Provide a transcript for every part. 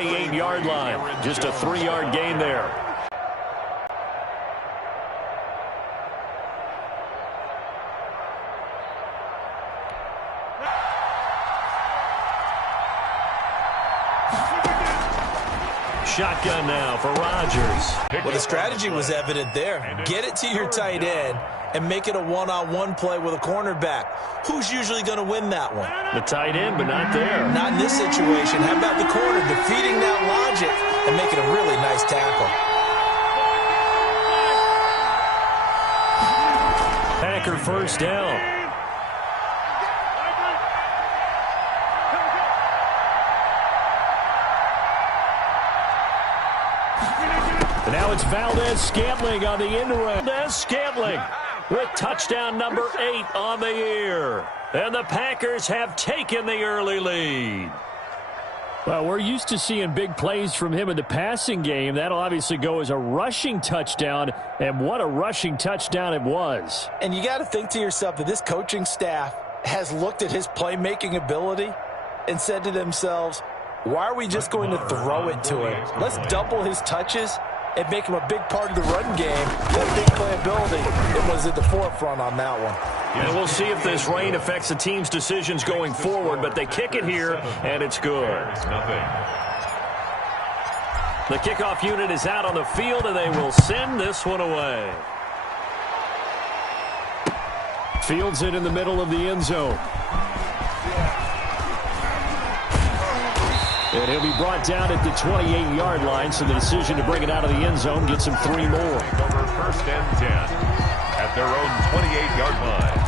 28-yard line. Just a 3-yard gain there. Shotgun now for Rodgers. Well, the strategy was evident there. Get it to your tight end and make it a one-on-one play with a cornerback. Who's usually going to win that one? The tight end, but not there. Not in this situation. How about the corner defeating that logic and making a really nice tackle? Packer first down. Now it's Valdez-Scantling on the end around. Valdez-Scantling with touchdown number 8 on the year. And the Packers have taken the early lead. Well, we're used to seeing big plays from him in the passing game. That'll obviously go as a rushing touchdown, and what a rushing touchdown it was. And you got to think to yourself that this coaching staff has looked at his playmaking ability and said to themselves, why are we just going to throw it to him? Let's double his touches and make him a big part of the run game. That big playability, it was at the forefront on that one. And we'll see if this rain affects the team's decisions going forward, but they kick it here, and it's good. The kickoff unit is out on the field, and they will send this one away. Fields it in the middle of the end zone. And he'll be brought down at the 28-yard line, so the decision to bring it out of the end zone gets him 3 more. Over first and 10 at their own 28-yard line.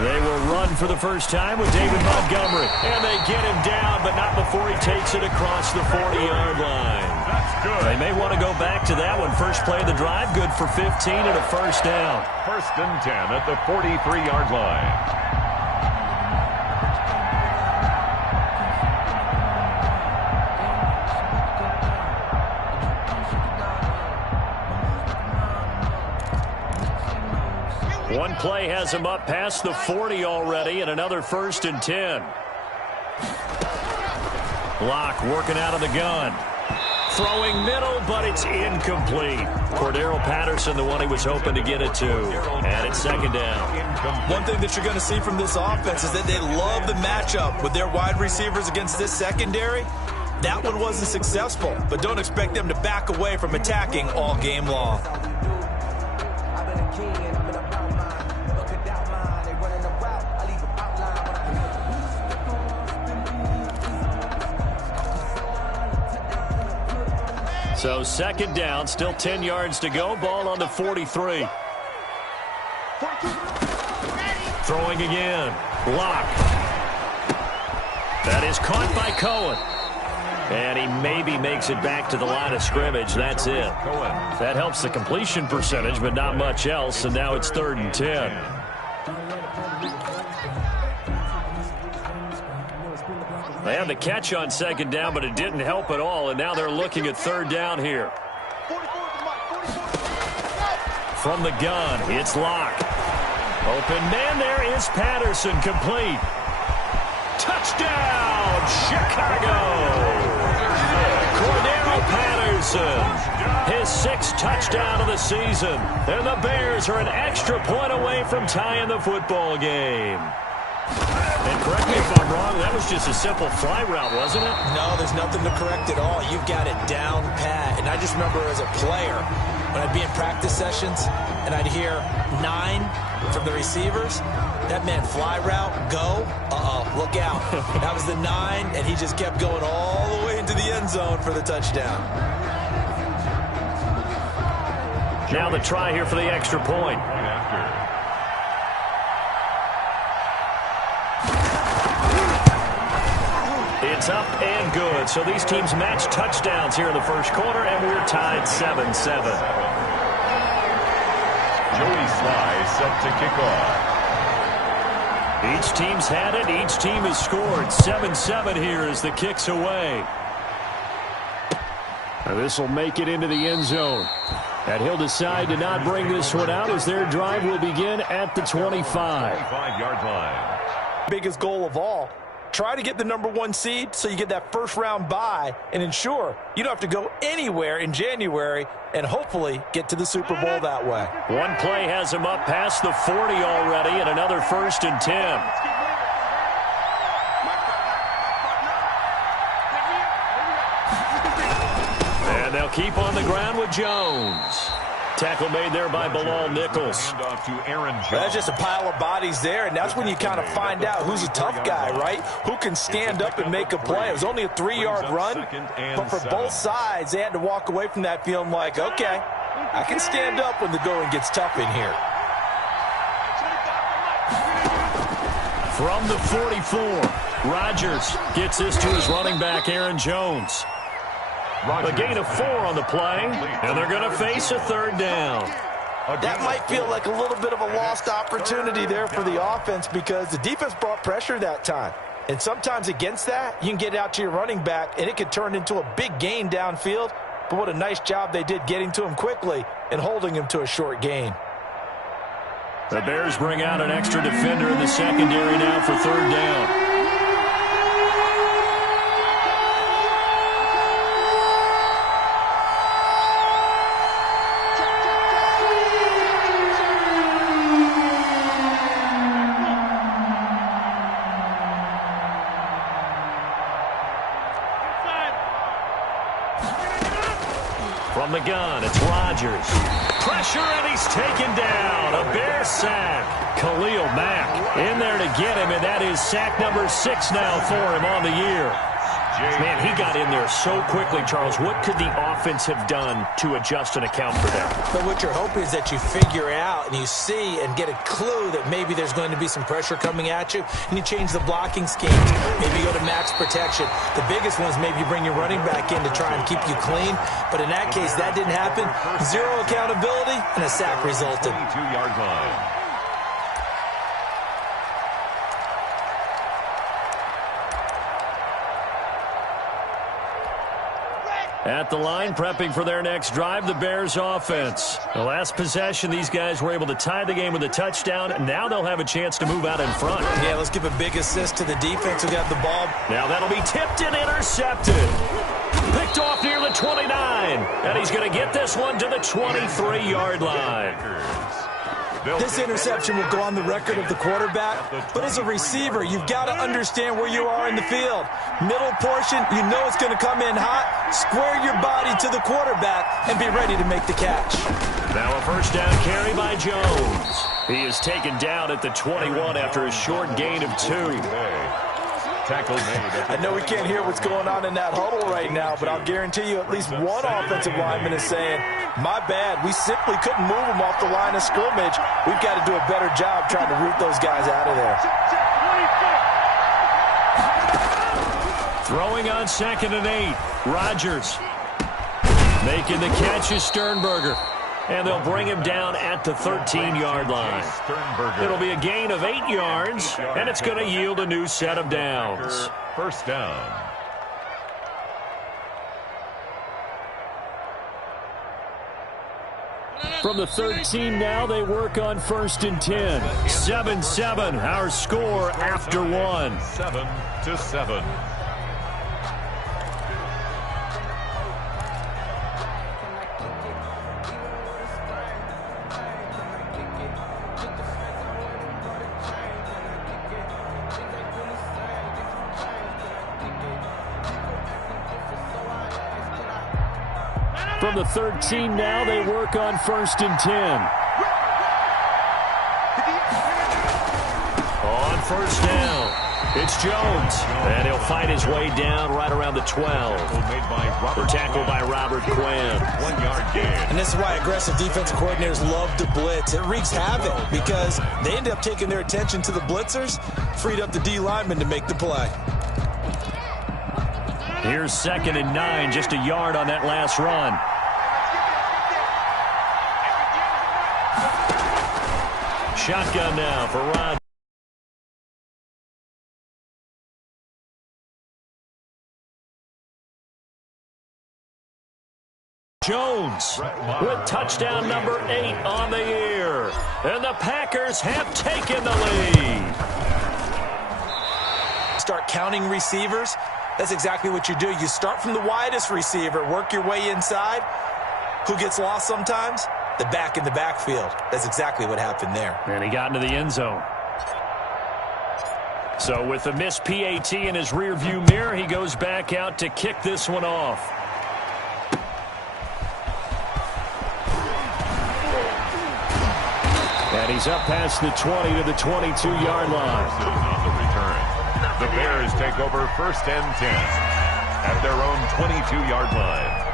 They will run for the first time with David Montgomery. And they get him down, but not before he takes it across the 40-yard line. That's good. They may want to go back to that one. First play of the drive, good for 15 and a first down. First and 10 at the 43-yard line. One play has him up past the 40 already, and another first and 10. Block working out of the gun. Throwing middle, but it's incomplete. Cordero Patterson, the one he was hoping to get it to. And it's second down. One thing that you're going to see from this offense is that they love the matchup with their wide receivers against this secondary. That one wasn't successful, but don't expect them to back away from attacking all game long. So second down, still 10 yards to go. Ball on the 43. Throwing again. Block. That is caught by Cohen. And he maybe makes it back to the line of scrimmage. That's it. That helps the completion percentage, but not much else. And now it's third and 10. They had the catch on second down, but it didn't help at all, and now they're looking at third down here. From the gun, it's Locke. Open man, there is Patterson, complete. Touchdown, Chicago! Cordero Patterson, his 6th touchdown of the season, and the Bears are an extra point away from tying the football game. And correct me if I'm wrong, that was just a simple fly route, wasn't it? No, there's nothing to correct at all. You've got it down pat. And I just remember as a player, when I'd be in practice sessions and I'd hear 9 from the receivers, that meant fly route, go, look out. That was the 9, and he just kept going all the way into the end zone for the touchdown. Now the try here for the extra point. It's up and good. So these teams match touchdowns here in the first quarter, and we're tied 7-7. Joey Sly set to kick off. Each team's had it. Each team has scored. 7-7 here as the kick's away. This will make it into the end zone. And he'll decide to not bring this one out as their drive will begin at the 25. 25-yard line. Biggest goal of all, try to get the #1 seed so you get that first-round bye and ensure you don't have to go anywhere in January and hopefully get to the Super Bowl that way. One play has him up past the 40 already and another 1st and 10. And they'll keep on the ground with Jones. Tackle made there by Bilal Nichols. Handoff to Aaron Jones. That's just a pile of bodies there, and that's when you kind of find out who's a tough guy, right? Who can stand up and make a play. It was only a 3-yard run, but for both sides, they had to walk away from that feeling like, okay, I can stand up when the going gets tough in here. From the 44, Rodgers gets this to his running back, Aaron Jones. A gain of 4 on the play, and they're going to face a 3rd down. That might feel like a little bit of a lost opportunity there for the offense because the defense brought pressure that time. And sometimes against that, you can get out to your running back, and it could turn into a big gain downfield. But what a nice job they did getting to him quickly and holding him to a short gain. The Bears bring out an extra defender in the secondary now for 3rd down. From the gun, it's Rodgers. Pressure, and he's taken down. A Bear sack. Khalil Mack in there to get him, and that is sack number 6 now for him on the year. Man, he got in there so quickly, Charles. What could the offense have done to adjust and account for that? But what you're hoping is that you figure out and you see and get a clue that maybe there's going to be some pressure coming at you, and you change the blocking scheme. Maybe you go to max protection. The biggest one is maybe you bring your running back in to try and keep you clean. But in that case, that didn't happen. 0 accountability, and a sack resulted. 22-yard line. At the line, prepping for their next drive, the Bears offense. The last possession, these guys were able to tie the game with a touchdown. Now they'll have a chance to move out in front. Yeah, let's give a big assist to the defense who got the ball. Now that'll be tipped and intercepted. Picked off near the 29. And he's going to get this one to the 23-yard line. This interception will go on the record of the quarterback, but as a receiver, you've got to understand where you are in the field. Middle portion, you know it's going to come in hot. Square your body to the quarterback and be ready to make the catch. Now a 1st down carry by Jones. He is taken down at the 21 after a short gain of 2. I know we can't hear what's going on in that huddle right now, but I'll guarantee you at least one offensive lineman is saying, my bad, we simply couldn't move them off the line of scrimmage. We've got to do a better job trying to root those guys out of there. Throwing on 2nd and 8. Rodgers making the catch is Sternberger. And they'll bring him down at the 13-yard line. It'll be a gain of 8 yards, and it's going to yield a new set of downs. 1st down. From the 13 now, they work on 1st and 10. 7-7, our score after 1. 7-7. From the 13 now, they work on 1st and 10. On 1st down, it's Jones. And he'll fight his way down right around the 12. The tackle by Robert Quinn. 1-yard gain. And this is why aggressive defensive coordinators love to blitz. It wreaks havoc because they end up taking their attention to the blitzers, freed up the D lineman to make the play. Here's 2nd and 9, just a yard on that last run. Shotgun now for Rodgers. Jones with touchdown number 8 on the year. And the Packers have taken the lead. Start counting receivers. That's exactly what you do. You start from the widest receiver, work your way inside. Who gets lost sometimes? The back in the backfield. That's exactly what happened there. And he got into the end zone. So with the missed PAT in his rearview mirror, he goes back out to kick this one off. And he's up past the 20 to the 22-yard line. On the return. The Bears take over 1st and 10 at their own 22-yard line.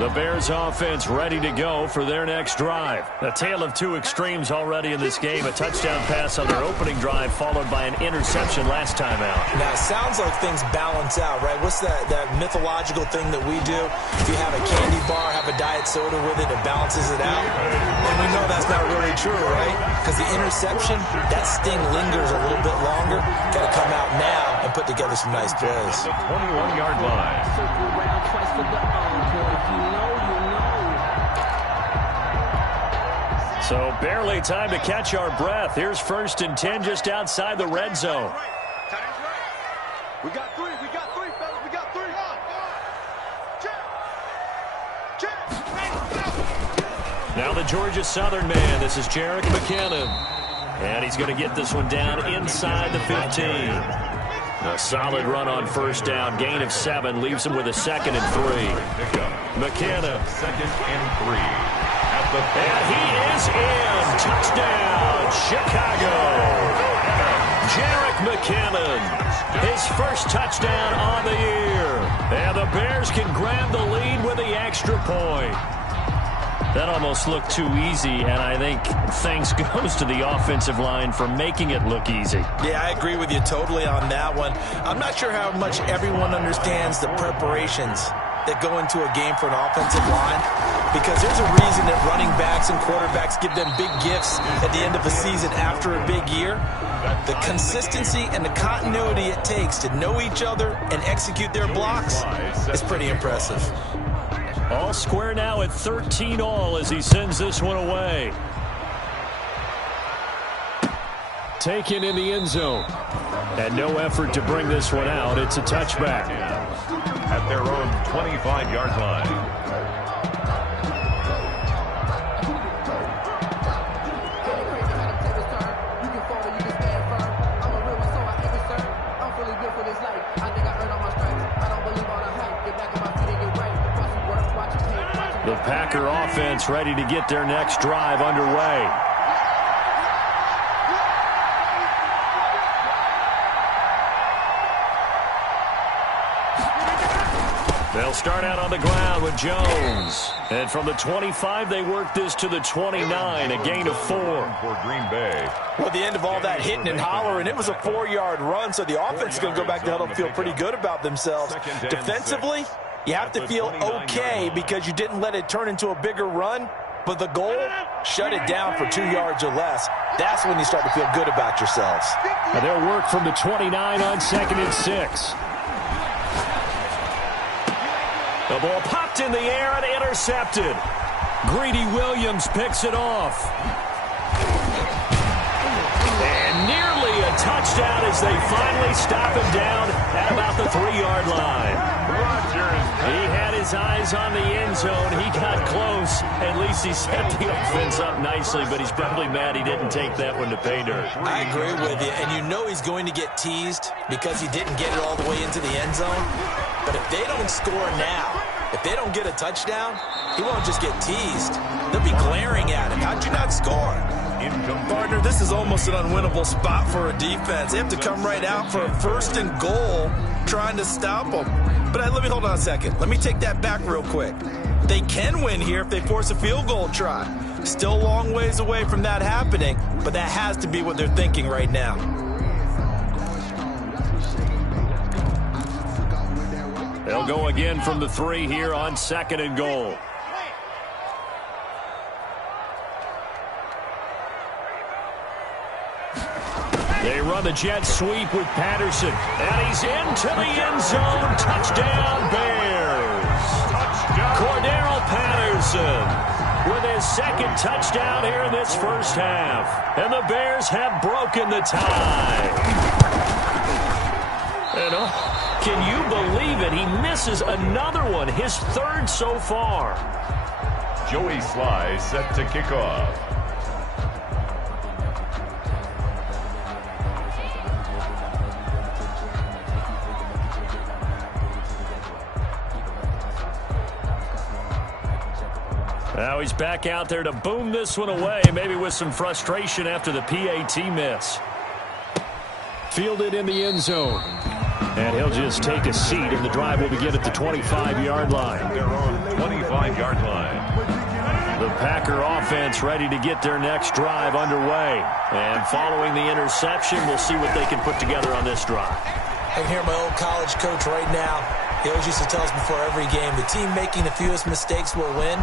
The Bears offense ready to go for their next drive. A tale of two extremes already in this game. A touchdown pass on their opening drive followed by an interception last time out. Now, it sounds like things balance out, right? What's that mythological thing that we do? If you have a candy bar, have a diet soda with it, it balances it out. And we know that's not really true, right? Because the interception, that sting lingers a little bit longer. Got to come out now and put together some nice plays. The 21-yard line. So barely time to catch our breath. Here's 1st and 10 just outside the red zone. We got three, fellas. We got three. Now the Georgia Southern man. This is Jerick McKinnon. And he's going to get this one down inside the 15. A solid run on 1st down. Gain of 7 leaves him with a 2nd and 3. McKinnon. 2nd and 3. And he is in. Touchdown, Chicago. Jerick McKinnon, his 1st touchdown on the year. And the Bears can grab the lead with the extra point. That almost looked too easy, and I think thanks goes to the offensive line for making it look easy. Yeah, I agree with you totally on that one. I'm not sure how much everyone understands the preparations that go into a game for an offensive line, because there's a reason that running backs and quarterbacks give them big gifts at the end of the season after a big year. The consistency and the continuity it takes to know each other and execute their blocks is pretty impressive. All square now at 13 all as he sends this one away. Taken in the end zone. And no effort to bring this one out. It's a touchback. At their own 25-yard line. The Packer offense ready to get their next drive underway. They'll start out on the ground with Jones. And from the 25, they work this to the 29, a gain of 4. For Green Bay. Well, at the end of all that hitting and hollering, it was a 4-yard run, so the offense is going to go back to huddle and feel pretty good about themselves. Defensively, you have to feel okay because you didn't let it turn into a bigger run, but the goal, shut it down for 2 yards or less. That's when you start to feel good about yourselves. Now they'll work from the 29 on 2nd and 6. The ball popped in the air and intercepted. Greedy Williams picks it off. And nearly a touchdown as they finally stop him down at about the 3-yard line. He had his eyes on the end zone. He got close. At least he set the offense up nicely, but he's probably mad he didn't take that one to pay dirt. I agree with you, and you know he's going to get teased because he didn't get it all the way into the end zone. But if they don't score now, if they don't get a touchdown, he won't just get teased. They'll be glaring at him. How'd you not score? Partner, this is almost an unwinnable spot for a defense. They have to come right out for a 1st and goal trying to stop them. But let me hold on a second. Let me take that back real quick. They can win here if they force a field goal try. Still a long ways away from that happening, but that has to be what they're thinking right now. They'll go again from the 3 here on 2nd and goal. They run the jet sweep with Patterson. And he's into the end zone. Touchdown, Bears. Touchdown. Johnson with his second touchdown here in this first half. And the Bears have broken the tie. And can you believe it? He misses another one, his third so far. Joey Sly set to kick off. Now he's back out there to boom this one away, maybe with some frustration after the PAT miss. Fielded in the end zone. And he'll just take a seat, and the drive will begin at the 25-yard line. Their own 25-yard line. The Packer offense ready to get their next drive underway. And following the interception, we'll see what they can put together on this drive. I can hear my old college coach right now. He always used to tell us before every game, the team making the fewest mistakes will win.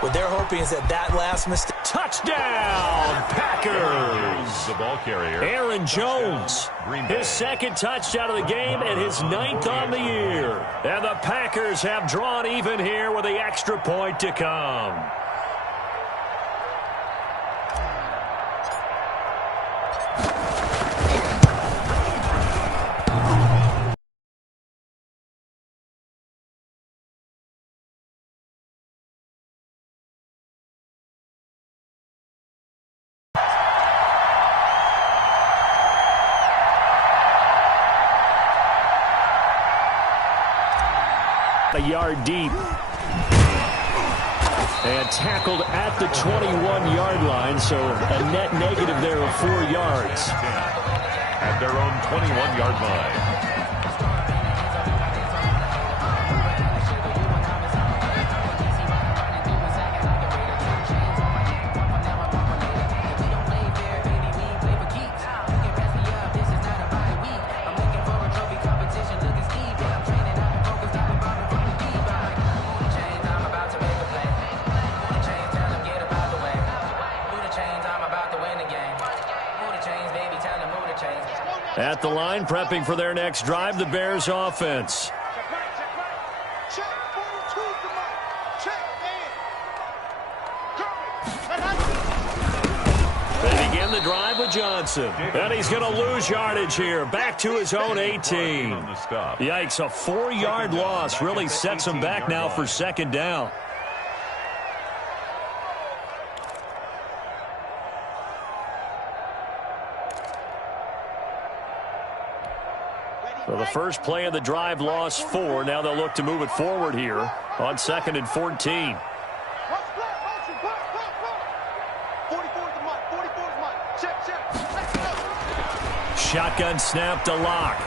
What they're hoping is that last mistake. Touchdown, Packers! The ball carrier, Aaron Jones, his second touchdown of the game and his 9th on the year. And the Packers have drawn even here with the extra point to come. A yard deep. And tackled at the 21-yard line, so a net negative there of 4 yards. At their own 21-yard line. At the line, prepping for their next drive, the Bears offense. They begin the drive with Johnson. And he's going to lose yardage here. Back to his own 18. Yikes, a 4-yard loss really sets him back now for second down. So the first play of the drive lost 4. Now they'll look to move it forward here on 2nd and 14. Shotgun snap to Locke.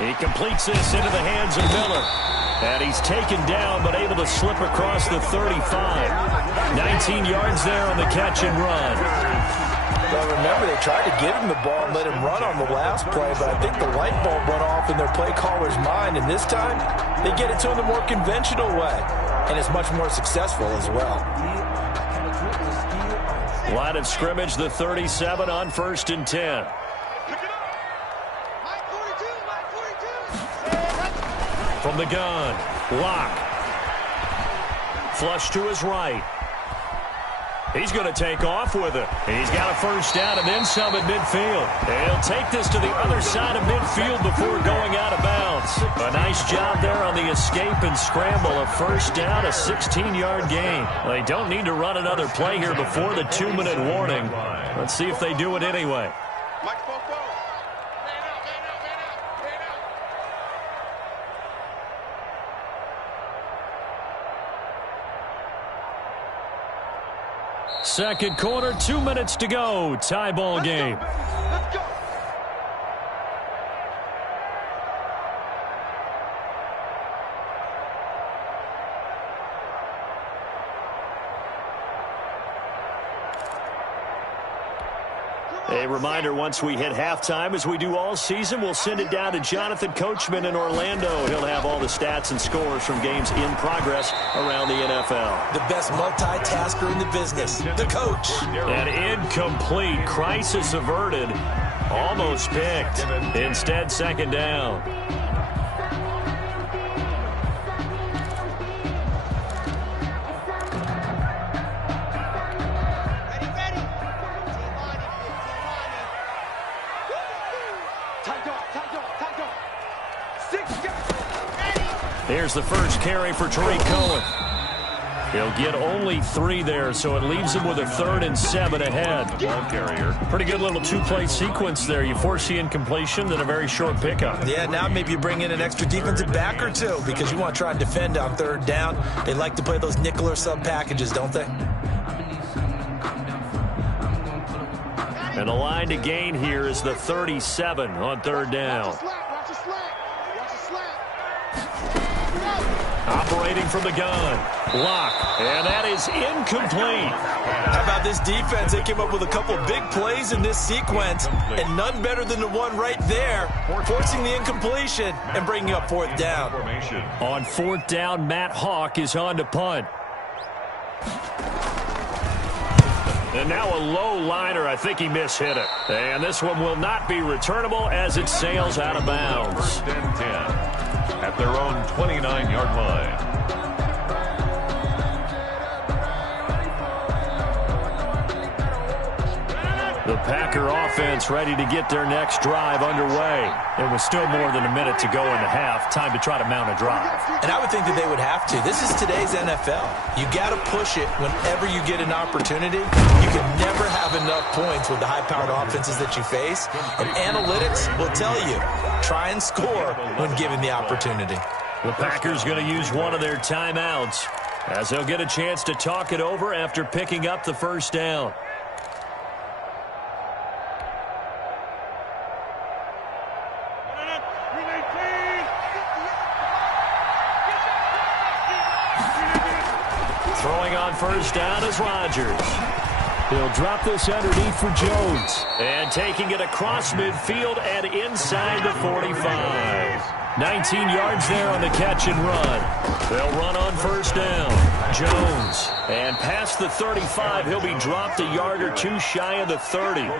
He completes this into the hands of Miller. And he's taken down but able to slip across the 35. 19 yards there on the catch and run. Well, remember, they tried to give him the ball and let him run on the last play, but I think the light bulb went off in their play caller's mind, and this time they get it to him the more conventional way, and it's much more successful as well. Line of scrimmage, the 37 on 1st and 10. From the gun, Locke. Flush to his right. He's going to take off with it. He's got a first down and then some at midfield. He'll take this to the other side of midfield before going out of bounds. A nice job there on the escape and scramble. A first down, a 16-yard gain. They don't need to run another play here before the 2-minute warning. Let's see if they do it anyway. Second quarter, 2 minutes to go. Tie ball game. Let's go. A reminder, once we hit halftime, as we do all season, we'll send it down to Jonathan Coachman in Orlando. He'll have all the stats and scores from games in progress around the NFL. The best multitasker in the business, the coach. An incomplete, crisis averted, almost picked. Instead, second down. Here's the first carry for Tariq Cohen. He'll get only 3 there, so it leaves him with a 3rd and 7 ahead. Ball carrier. Pretty good little 2-play sequence there. You force the incompletion, then a very short pickup. Yeah, now maybe you bring in an extra defensive back or 2 because you want to try and defend on 3rd down. They like to play those nickel or sub packages, don't they? And the line to gain here is the 37 on 3rd down. Operating from the gun. Block. And that is incomplete. How about this defense? They came up with a couple of big plays in this sequence, and none better than the one right there, forcing the incompletion and bringing up 4th down. On 4th down, Matt Hawk is on to punt. And now a low liner. I think he mishit it. And this one will not be returnable as it sails out of bounds. 1st and 10 at their own 29-yard line. The Packer offense ready to get their next drive underway. It was still more than a minute to go in the half. Time to try to mount a drive. And I would think that they would have to. This is today's NFL. You got to push it whenever you get an opportunity. You can never have enough points with the high-powered offenses that you face. And analytics will tell you, try and score when given the opportunity. The Packers going to use one of their timeouts as they'll get a chance to talk it over after picking up the 1st down. Throwing on 1st down is Rodgers. He'll drop this underneath for Jones. And taking it across midfield and inside the 45. 19 yards there on the catch and run. They'll run on 1st down. Jones. And past the 35, he'll be dropped a yard or 2 shy of the 30.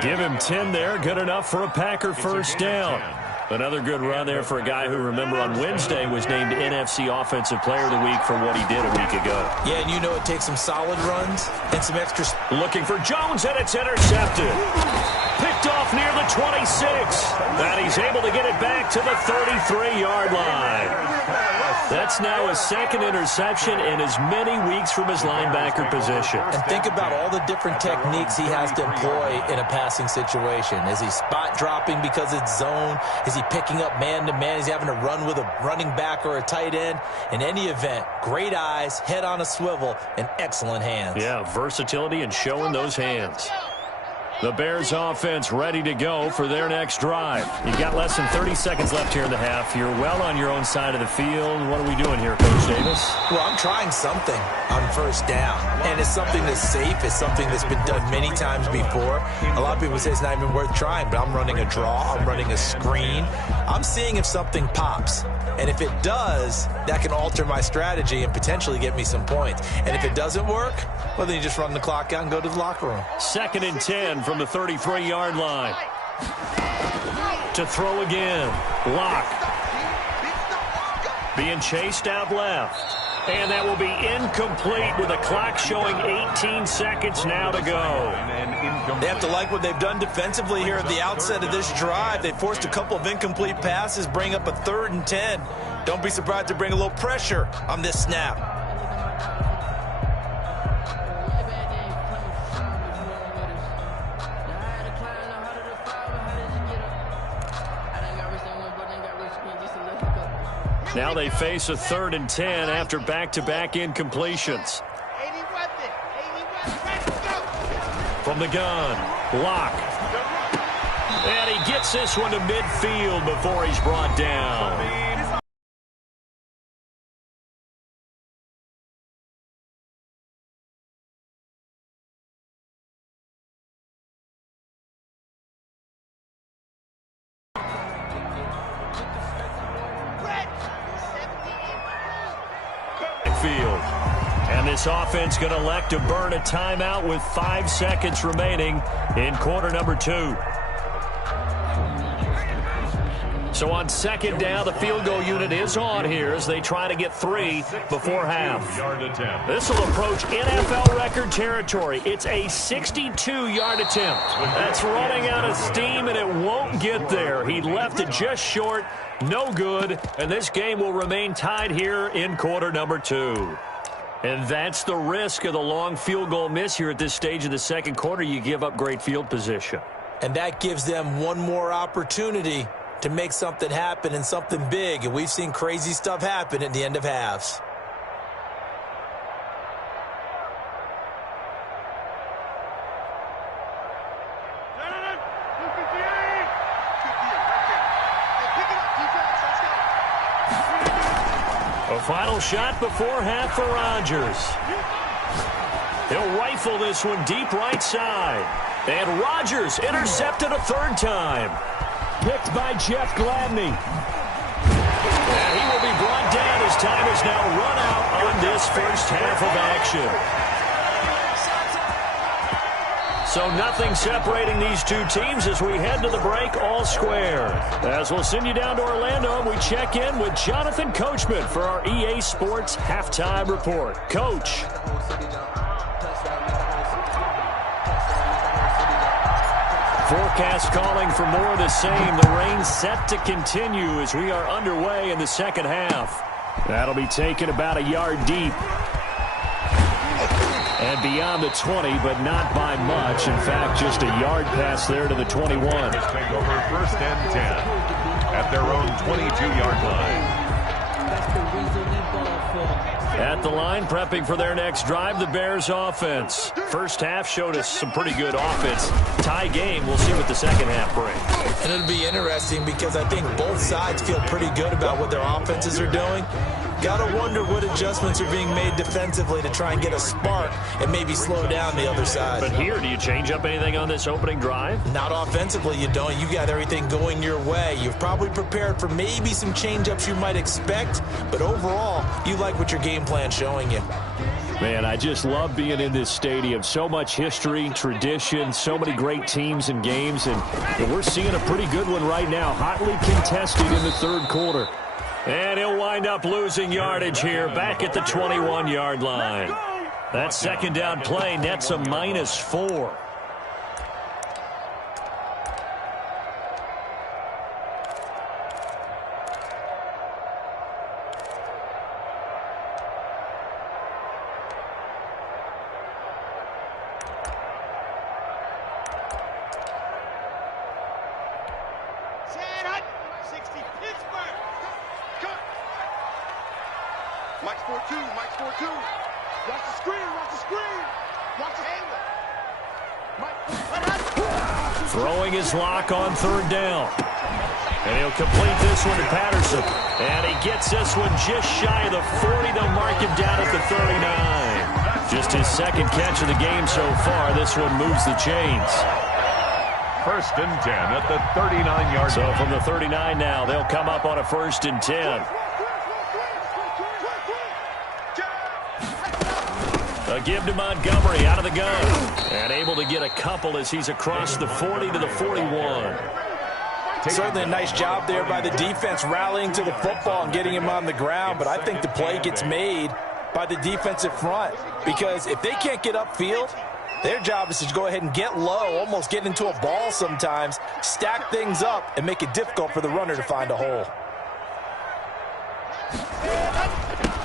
Give him 10 there. Good enough for a Packer 1st down. Another good run there for a guy who, remember, on Wednesday was named NFC Offensive Player of the Week for what he did a week ago. Yeah, and you know it takes some solid runs and some extra... Looking for Jones, and it's intercepted. Picked off near the 26. And he's able to get it back to the 33-yard line. That's now his 2nd interception in as many weeks from his linebacker position. And think about all the different techniques he has to employ in a passing situation. Is he spot dropping because it's zone? Is he picking up man-to-man? Is he having to run with a running back or a tight end? In any event, great eyes, head on a swivel, and excellent hands. Yeah, versatility and showing those hands. The Bears offense ready to go for their next drive. You've got less than 30 seconds left here in the half. You're well on your own side of the field. What are we doing here, Coach Davis? Well, I'm trying something on 1st down. And it's something that's safe. It's something that's been done many times before. A lot of people say it's not even worth trying, but I'm running a draw. I'm running a screen. I'm seeing if something pops. And if it does, that can alter my strategy and potentially get me some points. And if it doesn't work, well, then you just run the clock out and go to the locker room. 2nd and 10 from the 33-yard line. To throw again. Lock. Being chased out left. And that will be incomplete with the clock showing 18 seconds now to go. They have to like what they've done defensively here at the outset of this drive. They forced a couple of incomplete passes, bring up a 3rd and 10. Don't be surprised to bring a little pressure on this snap. Now they face a 3rd and 10 after back-to-back incompletions. From the gun, Lock. And he gets this one to midfield before he's brought down. Field. And this offense going to elect to burn a timeout with 5 seconds remaining in quarter number 2. So on second down, the field goal unit is on here as they try to get 3 before half. This will approach NFL record territory. It's a 62-yard attempt. That's running out of steam, and it won't get there. He left it just short. No good. And this game will remain tied here in quarter number 2. And that's the risk of the long field goal miss here at this stage of the second quarter. You give up great field position. And that gives them one more opportunity to make something happen and something big. And we've seen crazy stuff happen at the end of halves. A final shot before half for Rodgers. He'll rifle this one deep right side. And Rodgers intercepted a third time. Picked by Jeff Gladney. And he will be brought down as time is now run out on this first half of action. So nothing separating these two teams as we head to the break all square. As we'll send you down to Orlando, we check in with Jonathan Coachman for our EA Sports Halftime Report. Coach. Forecast calling for more of the same. The rain set to continue as we are underway in the second half. That'll be taken about a yard deep. And beyond the 20, but not by much. In fact, just a yard pass there to the 21. Take over first and 10 at their own 22-yard line. At the line, prepping for their next drive, the Bears offense. First half showed us some pretty good offense. Tie game, we'll see what the second half brings. And it'll be interesting because I think both sides feel pretty good about what their offenses are doing. Gotta wonder what adjustments are being made defensively to try and get a spark and maybe slow down the other side. But here, do you change up anything on this opening drive? Not offensively, you don't. You got everything going your way. You've probably prepared for maybe some change-ups you might expect, but overall, you like what your game plan's showing you. Man, I just love being in this stadium. So much history, tradition, so many great teams and games, and we're seeing a pretty good one right now, hotly contested in the third quarter. And he'll wind up losing yardage here back at the 21-yard line. That second down play nets a -4. Mike's 4-2, Mike's 4-2. Watch the screen, watch the screen. Watch the handle. Throwing his lock on third down. And he'll complete this one to Patterson. And he gets this one just shy of the 40. They'll mark him down at the 39. Just his second catch of the game so far. This one moves the chains. First and 10 at the 39-yard line. So from the 39 now, they'll come up on a first and 10. A give to Montgomery out of the gun. And able to get a couple as he's across the 40 to the 41. Certainly a nice job there by the defense rallying to the football and getting him on the ground. But I think the play gets made by the defensive front. Because if they can't get upfield, their job is to go ahead and get low, almost get into a ball sometimes, stack things up, and make it difficult for the runner to find a hole.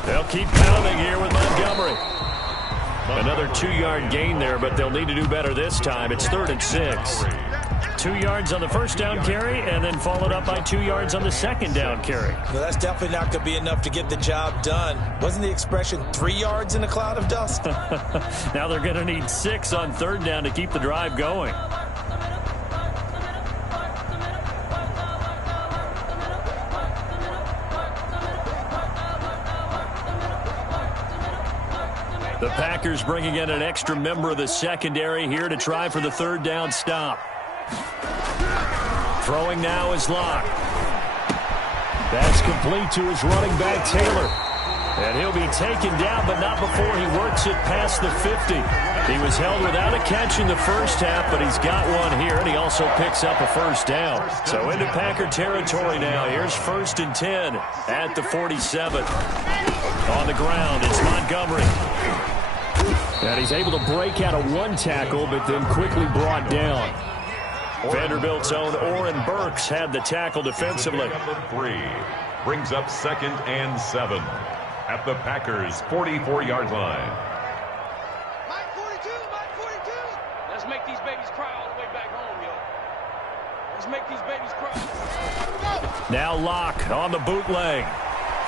They'll keep pounding here with Montgomery. Another 2-yard gain there, but they'll need to do better this time. It's 3rd and 6. 2 yards on the first down carry, and then followed up by 2 yards on the second down carry. Well, that's definitely not going to be enough to get the job done. Wasn't the expression 3 yards in a cloud of dust? Now they're going to need 6 on third down to keep the drive going. The Packers bringing in an extra member of the secondary here to try for the third down stop. Throwing now is Locke. That's complete to his running back, Taylor. And he'll be taken down, but not before he works it past the 50. He was held without a catch in the first half, but he's got one here, and he also picks up a first down. So into Packer territory now. Here's 1st and 10 at the 47. On the ground, it's Montgomery. And he's able to break out of one tackle, but then quickly brought down. Vanderbilt's own Oren Burks had the tackle defensively. Number 3 brings up 2nd and 7 at the Packers' 44-yard line. Mike 42, Mike 42. Let's make these babies cry all the way back home, yo. Let's make these babies cry. Now Locke on the bootleg.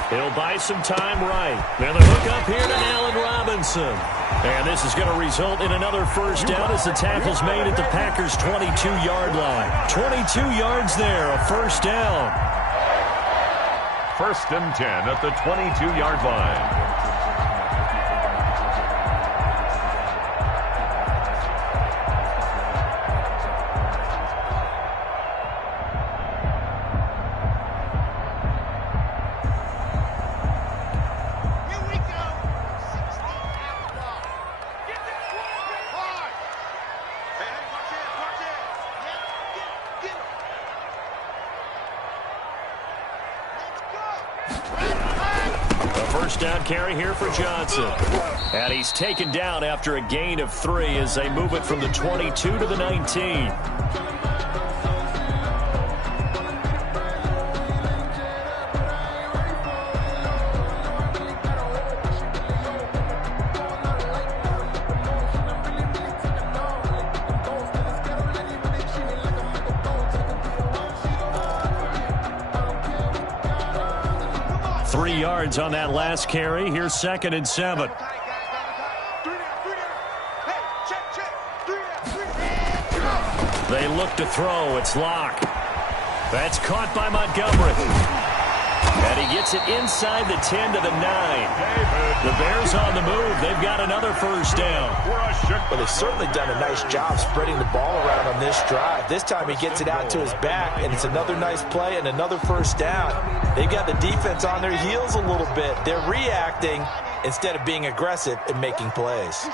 He'll buy some time right. And the hook up here to Allen Robinson. And this is going to result in another first down as the tackle's made at the Packers' 22-yard line. 22 yards there, a first down. 1st and 10 at the 22-yard line. First down carry here for Johnson. And he's taken down after a gain of 3 as they move it from the 22 to the 19. On that last carry. Here's 2nd and 7. They look to throw. It's Locke. That's caught by Montgomery. And he gets it inside the 10 to the 9. The Bears on the move. They've got another first down. Well, they've certainly done a nice job spreading the ball around on this drive. This time he gets it out to his back, and it's another nice play and another first down. They've got the defense on their heels a little bit. They're reacting instead of being aggressive and making plays.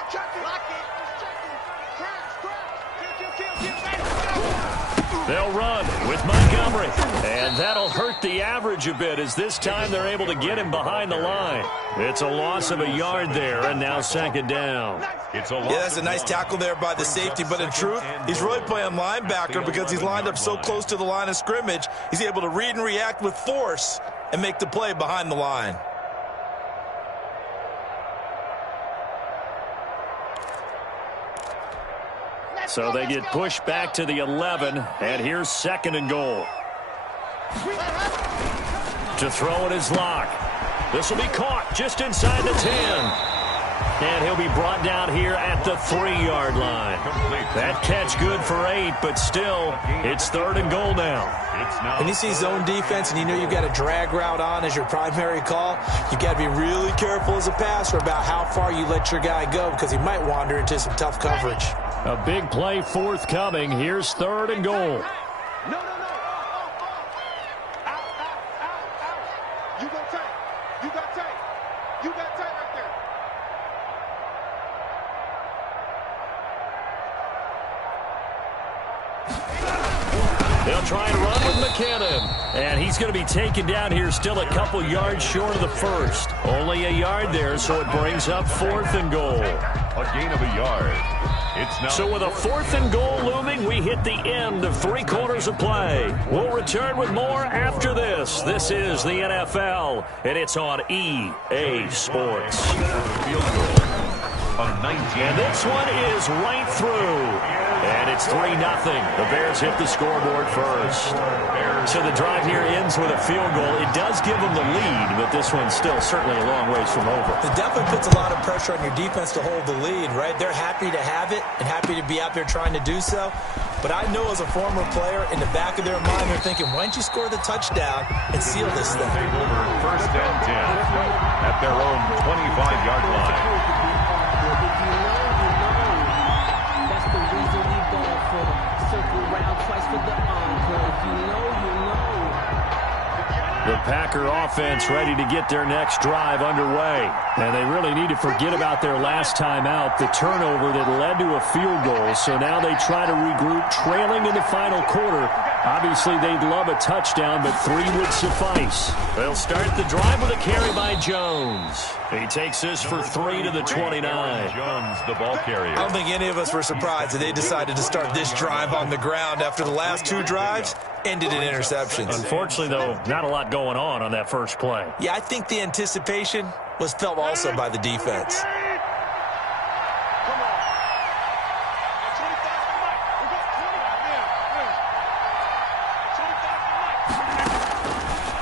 They'll run with Montgomery. And that'll hurt the average a bit as this time they're able to get him behind the line. It's a loss of a yard there, and now 2nd down. Yeah, that's a nice tackle there by the safety, but in truth, he's really playing linebacker because he's lined up so close to the line of scrimmage. He's able to read and react with force and make the play behind the line. So they get pushed back to the 11, and here's 2nd and goal. To throw it is Locke. This will be caught just inside the 10. And he'll be brought down here at the 3-yard line. That catch good for 8, but still, it's 3rd and goal now. When you see zone defense and you know you've got a drag route on as your primary call, you've got to be really careful as a passer about how far you let your guy go because he might wander into some tough coverage. A big play forthcoming. Here's 3rd and goal. No. Out. You got tight. You got tight right there. They'll try and run with McKinnon. And he's going to be taken down here still a couple yards short of the first. Only a yard there, so it brings up 4th and goal. A gain of a yard. It's now so with a 4th and goal looming, we hit the end of 3 quarters of play. We'll return with more after this. This is the NFL, and it's on EA Sports. And this one is right through. And it's 3-0. The Bears hit the scoreboard first. So the drive here ends with a field goal. It does give them the lead, but this one's still certainly a long ways from over. It definitely puts a lot of pressure on your defense to hold the lead, right? They're happy to have it and happy to be out there trying to do so. But I know as a former player, in the back of their mind, they're thinking, why don't you score the touchdown and seal this thing? Take over 1st and 10 at their own 25-yard line. The Packer offense ready to get their next drive underway. And they really need to forget about their last time out, the turnover that led to a field goal. So now they try to regroup, trailing in the final quarter. Obviously, they'd love a touchdown, but 3 would suffice. They'll start the drive with a carry by Jones. He takes this for 3 to the 29. Jones, the ball carrier. I don't think any of us were surprised that they decided to start this drive on the ground after the last 2 drives ended in interceptions. Unfortunately, though, not a lot going on that first play. Yeah, I think the anticipation was felt also by the defense.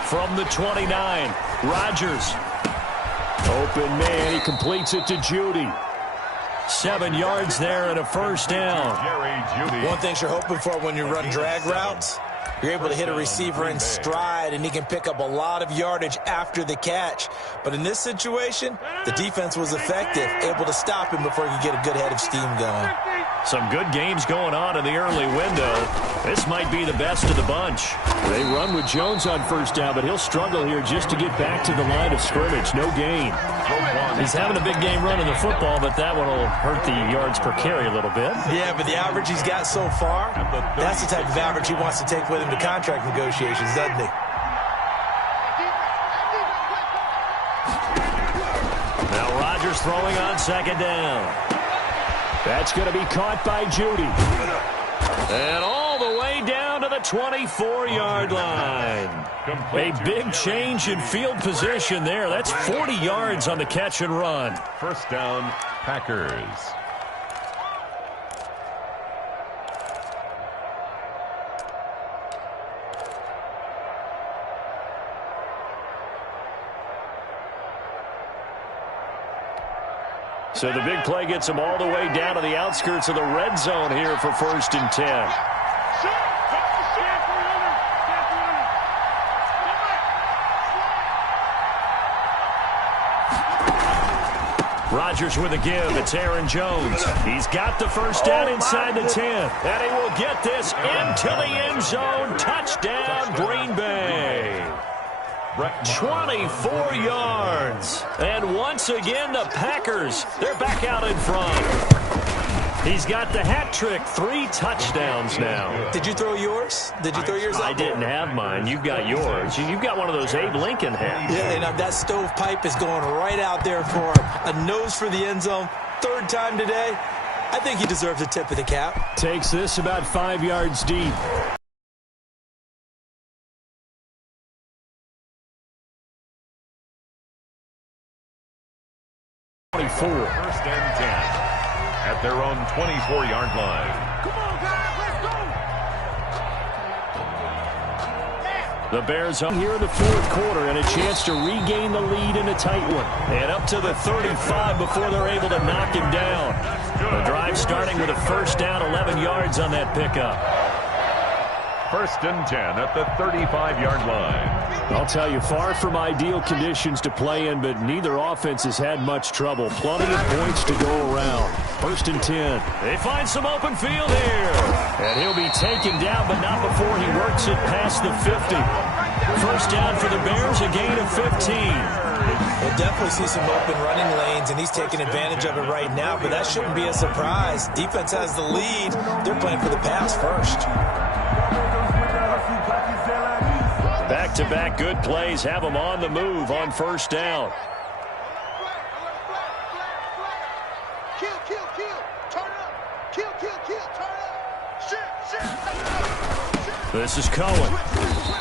From the 29, Rodgers. Open man, he completes it to Judy. 7 yards there and a first down. One thing you're hoping for when you run drag routes, you're able to hit a receiver in stride, and he can pick up a lot of yardage after the catch. But in this situation, the defense was effective, able to stop him before he could get a good head of steam going. Some good games going on in the early window. This might be the best of the bunch. They run with Jones on first down, but he'll struggle here just to get back to the line of scrimmage. No gain. He's having a big game running the football, but that one will hurt the yards per carry a little bit. Yeah, but the average he's got so far, that's the type of average he wants to take with him to contract negotiations, doesn't he? Now Rodgers throwing on second down. That's going to be caught by Judy. And all the way down to the 24-yard line. A big change in field position there. That's 40 yards on the catch and run. First down, Packers. So the big play gets them all the way down to the outskirts of the red zone here for 1st and 10. Rodgers with a give. It's Aaron Jones. He's got the first down inside the 10. And he will get this into the end zone. Touchdown, Green Bay. 24 yards. And once again, the Packers, they're back out in front. He's got the hat trick, 3 touchdowns now. Did you throw yours? Did you throw yours out? I didn't have mine. You've got yours. You've got one of those Abe Lincoln hats. Yeah, and that stovepipe is going right out there for him. A nose for the end zone. 3rd time today. I think he deserves a tip of the cap. Takes this about 5 yards deep. First and 10 at their own 24-yard line. Come on, guys, let's go. The Bears up here in the 4th quarter and a chance to regain the lead in a tight one. And up to the 35 before they're able to knock him down. The drive starting with a first down, 11 yards on that pickup. First and 10 at the 35-yard line. I'll tell you, far from ideal conditions to play in, but neither offense has had much trouble. Plenty of points to go around. First and 10. They find some open field here. And he'll be taken down, but not before he works it past the 50. First down for the Bears, a gain of 15. We'll definitely see some open running lanes, and he's taking advantage of it right now, but that shouldn't be a surprise. Defense has the lead. They're playing for the pass first. Back-to-back good plays have them on the move on first down. Kill, kill, kill. Turn up. Kill, kill, kill. Turn up. Shit. This is Cohen.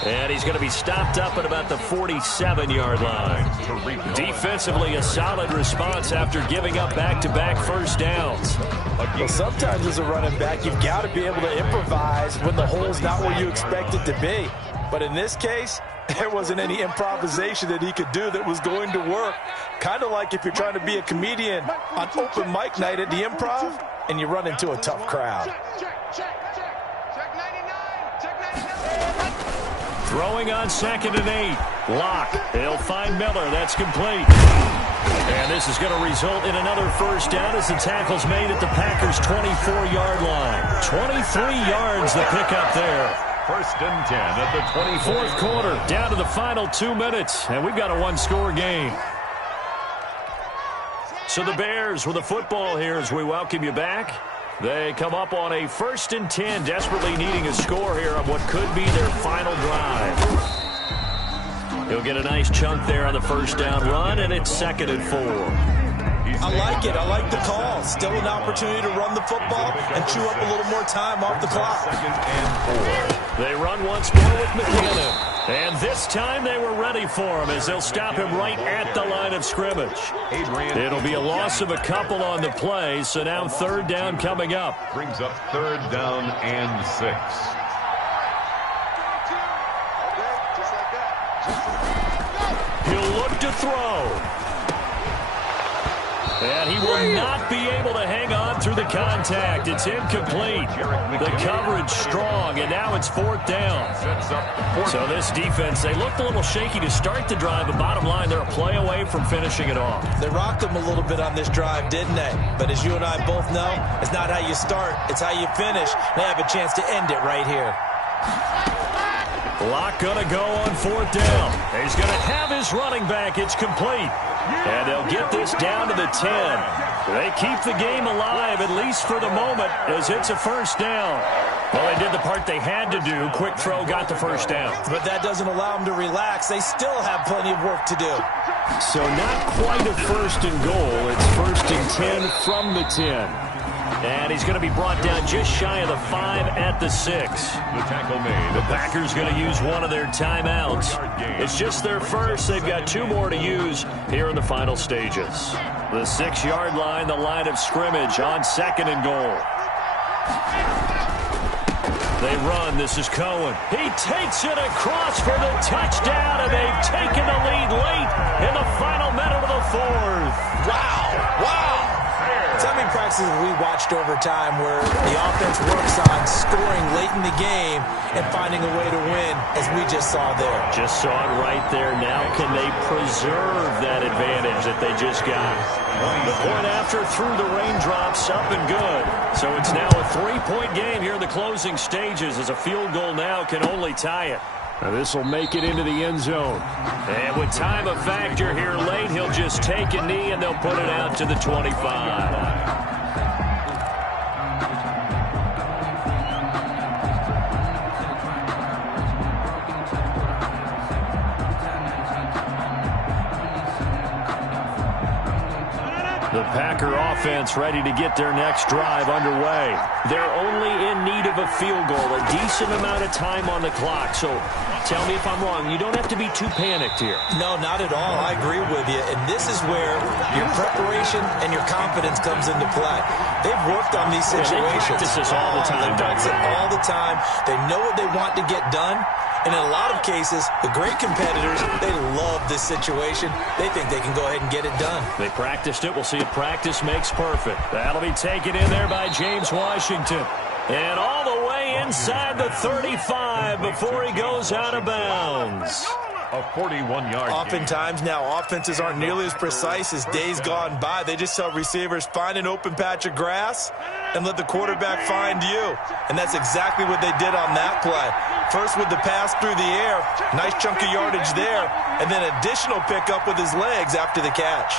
And he's going to be stopped up at about the 47-yard line. Defensively, a solid response after giving up back-to-back first downs. Well, sometimes as a running back, you've got to be able to improvise when the hole's not where you expect it to be. But in this case, there wasn't any improvisation that he could do that was going to work. Kind of like if you're trying to be a comedian on open mic night at the Improv and you run into a tough crowd. Check 99. Check 99. Throwing on 2nd and 8. Lock. They'll find Miller. That's complete. And this is going to result in another first down as the tackle's made at the Packers' 24-yard line. 23 yards the pickup there. first and 10 at the 24th. Fourth quarter, down to the final 2 minutes, and we've got a one-score game. So the Bears with the football here as we welcome you back. They come up on a first and 10, desperately needing a score here on what could be their final drive. He'll get a nice chunk there on the first down run, and it's 2nd and 4. I like it. I like the call. Still an opportunity to run the football and chew up a little more time off the clock. 2nd and 4. They run once more with McKinnon. And this time they were ready for him as they'll stop him right at the line of scrimmage. It'll be a loss of a couple on the play, so now 3rd down coming up. Brings up 3rd down and 6. He'll look to throw. And he will not be able to hang on through the contact. It's incomplete. The coverage strong, and now it's 4th down. So this defense, they looked a little shaky to start the drive, but bottom line, they're a play away from finishing it off. They rocked them a little bit on this drive, didn't they? But as you and I both know, it's not how you start, it's how you finish. They have a chance to end it right here. Locke going to go on 4th down. He's going to have his running back. It's complete. And they'll get this down to the 10. They keep the game alive, at least for the moment, as it's a first down. Well, they did the part they had to do. Quick throw got the first down. But that doesn't allow them to relax. They still have plenty of work to do. So not quite a first and goal. It's 1st and 10 from the 10. And he's going to be brought down just shy of the 5 at the 6. The tackle made. The Packers going to use one of their timeouts. It's just their first. They've got 2 more to use here in the final stages. The 6-yard line, the line of scrimmage on 2nd and goal. They run. This is Cohen. He takes it across for the touchdown, and they've taken the lead late in the final minute of the 4th. Wow. Wow. So how many practices we watched over time where the offense works on scoring late in the game and finding a way to win, as we just saw there? Just saw it right there. Now can they preserve that advantage that they just got? The point after through the raindrops, up and good. So it's now a 3-point game here in the closing stages, as a field goal now can only tie it. Now this will make it into the end zone. And with time a factor here late, he'll just take a knee and they'll put it out to the 25. The Packer offense ready to get their next drive underway. They're only in need of a field goal, a decent amount of time on the clock. So tell me if I'm wrong. You don't have to be too panicked here. No, not at all. I agree with you. And this is where your preparation and your confidence comes into play. They've worked on these situations. They practice this all the time. They practice it all the time. They know what they want to get done. And in a lot of cases, the great competitors, they love this situation. They think they can go ahead and get it done. They practiced it. We'll see if practice makes perfect. That'll be taken in there by James Washington. And all the way inside the 35 before he goes out of bounds. A 41-yard Oftentimes now, offenses aren't nearly as precise as days gone by. They just tell receivers, find an open patch of grass and let the quarterback find you. And that's exactly what they did on that play. First with the pass through the air, nice chunk of yardage there, and then additional pickup with his legs after the catch.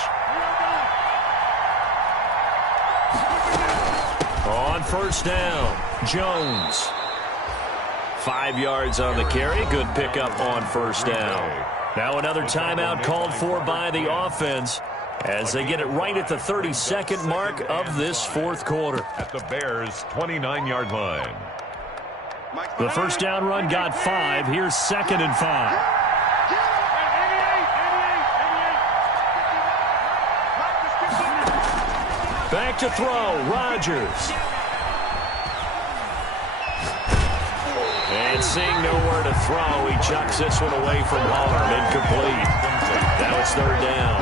On first down, Jones. 5 yards on the carry. Good pickup on first down. Now another timeout called for by the offense as they get it right at the 32nd mark of this 4th quarter. At the Bears' 29-yard line. The first down run got 5. Here's 2nd and 5. Back to throw, Rodgers. And seeing nowhere to throw, he chucks this one away from home. Incomplete. Now it's 3rd down.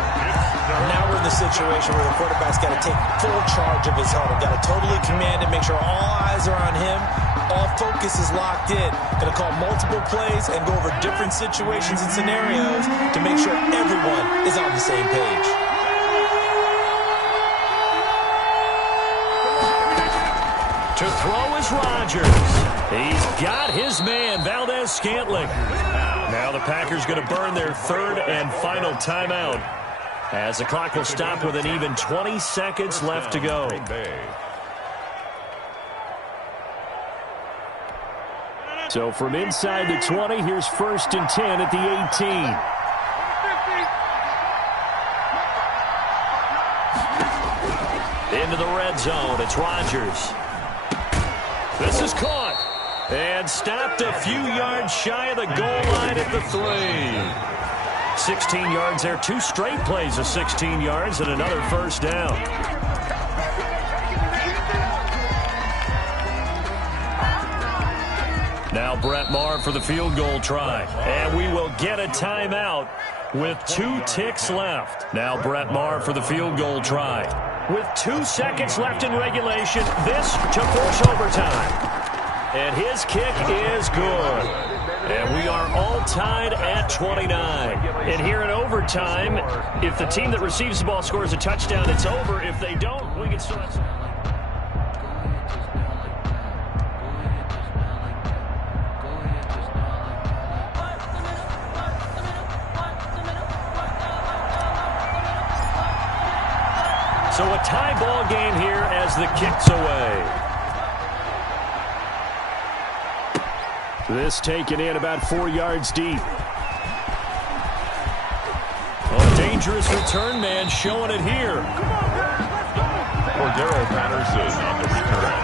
Now we're in the situation where the quarterback's got to take full charge of his helmet. Got to totally command it, make sure all eyes are on him. All focus is locked in. Going to call multiple plays and go over different situations and scenarios to make sure everyone is on the same page. To throw is Rodgers. He's got his man, Valdez-Scantling. Now the Packers going to burn their third and final timeout, as the clock will stop with an even 20 seconds left to go. So from inside the 20, here's 1st and 10 at the 18. Into the red zone, it's Rodgers. This is caught and stopped a few yards shy of the goal line at the 3. 16 yards there, 2 straight plays of 16 yards and another first down. Now Brett Maher for the field goal try. And we will get a timeout with 2 ticks left. Now Brett Maher for the field goal try. With 2 seconds left in regulation, this to force overtime. And his kick is good. And we are all tied at 29. And here in overtime, if the team that receives the ball scores a touchdown, it's over. If they don't, we can still have some. So a tie ball game here as the kick's away. This taken in about 4 yards deep. A dangerous return man showing it here. Cordero Patterson on the return.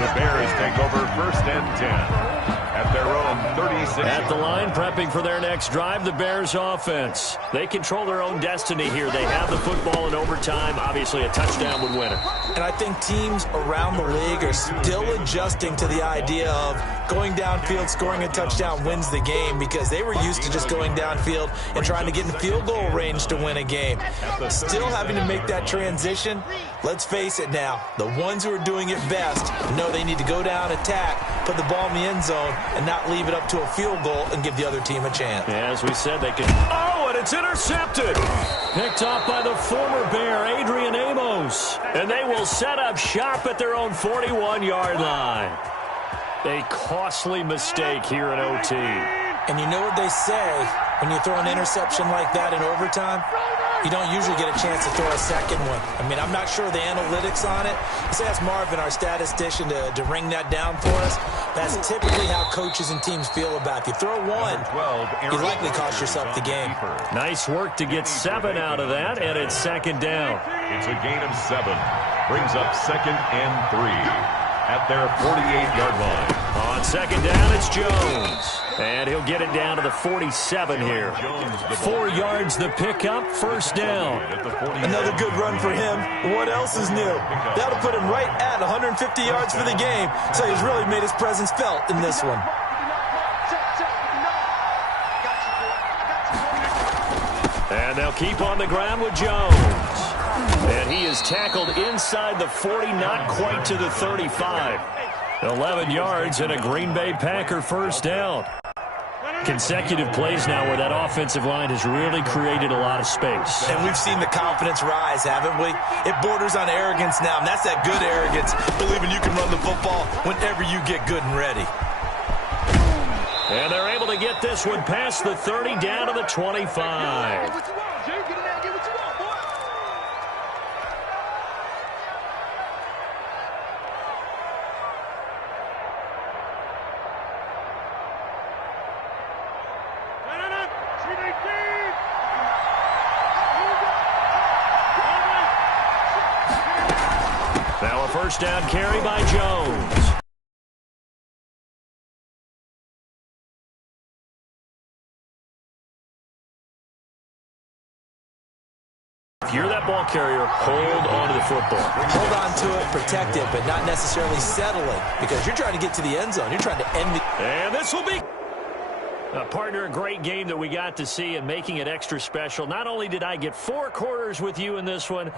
The Bears take over 1st and 10. At their own 36. At the line, prepping for their next drive, the Bears offense. They control their own destiny here. They have the football in overtime. Obviously, a touchdown would win it. And I think teams around the league are still adjusting to the idea of going downfield, scoring a touchdown wins the game, because they were used to just going downfield and trying to get in field goal range to win a game. Still having to make that transition. Let's face it now, the ones who are doing it best know they need to go down, attack, put the ball in the end zone, and not leave it up to a field goal and give the other team a chance. As we said, they can. Oh, and it's intercepted. Picked off by the former Bear, Adrian Amos. And they will set up shop at their own 41-yard line. A costly mistake here in OT. And you know what they say, when you throw an interception like that in overtime, you don't usually get a chance to throw a second one. I mean, I'm not sure the analytics on it. Let's ask Marvin, our statistician, to ring that down for us. That's typically how coaches and teams feel about it. If you throw one, you likely cost yourself the game. Nice work to get 7 out of that, and it's 2nd down. It's a gain of 7. Brings up 2nd and 3 at their 48-yard line. On 2nd down, it's Jones. And he'll get it down to the 47 here. 4 yards the pickup, 1st down. Another good run for him. What else is new? That'll put him right at 150 yards for the game, so he's really made his presence felt in this one. And they'll keep on the ground with Jones. And he is tackled inside the 40, not quite to the 35. 11 yards and a Green Bay Packer 1st down. Consecutive plays now where that offensive line has really created a lot of space. And we've seen the confidence rise, haven't we? It borders on arrogance now, and that's that good arrogance, believing you can run the football whenever you get good and ready. And they're able to get this one past the 30 down to the 25. Now a 1st down carry by Jones. If you're that ball carrier, hold on to the football. Hold on to it, protect it, but not necessarily settling, because you're trying to get to the end zone. You're trying to end the... And this will be... partner, a great game that we got to see and making it extra special. Not only did I get 4 quarters with you in this one,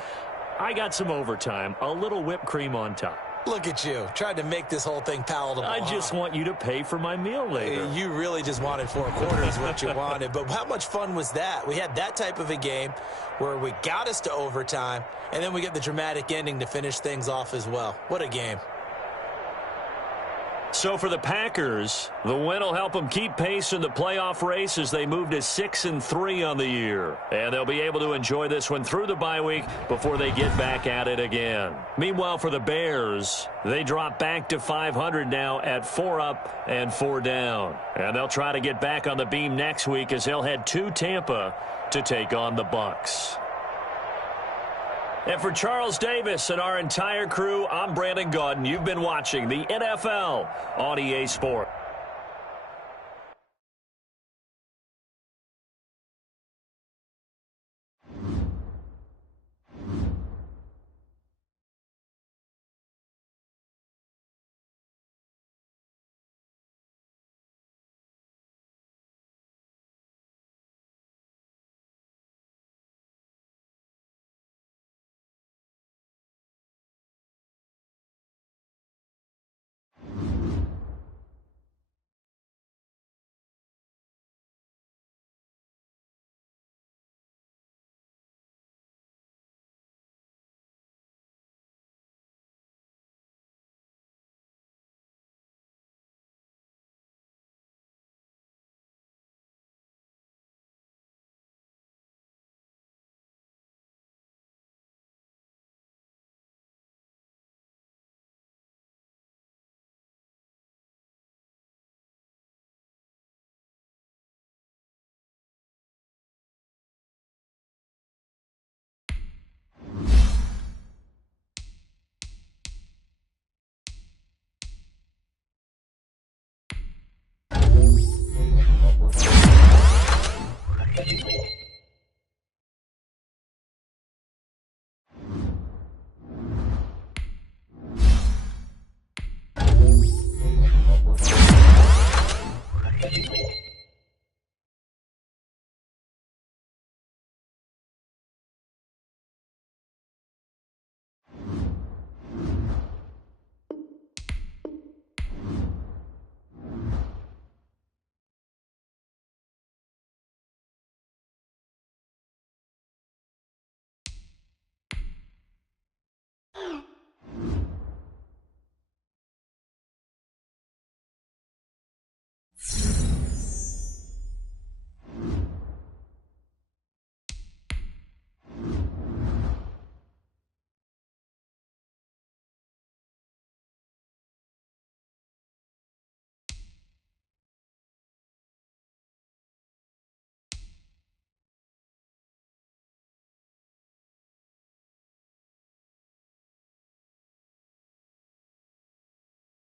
I got some overtime, a little whipped cream on top. Look at you, tried to make this whole thing palatable. I just want you to pay for my meal later. You really just wanted 4 quarters, what you wanted. But how much fun was that? We had that type of a game where we got us to overtime, and then we get the dramatic ending to finish things off as well. What a game. So for the Packers, the win will help them keep pace in the playoff race as they move to 6-3 on the year. And they'll be able to enjoy this one through the bye week before they get back at it again. Meanwhile, for the Bears, they drop back to 500 now at 4 up and 4 down. And they'll try to get back on the beam next week as they'll head to Tampa to take on the Bucs. And for Charles Davis and our entire crew, I'm Brandon Gaudin. You've been watching the NFL on EA Sports.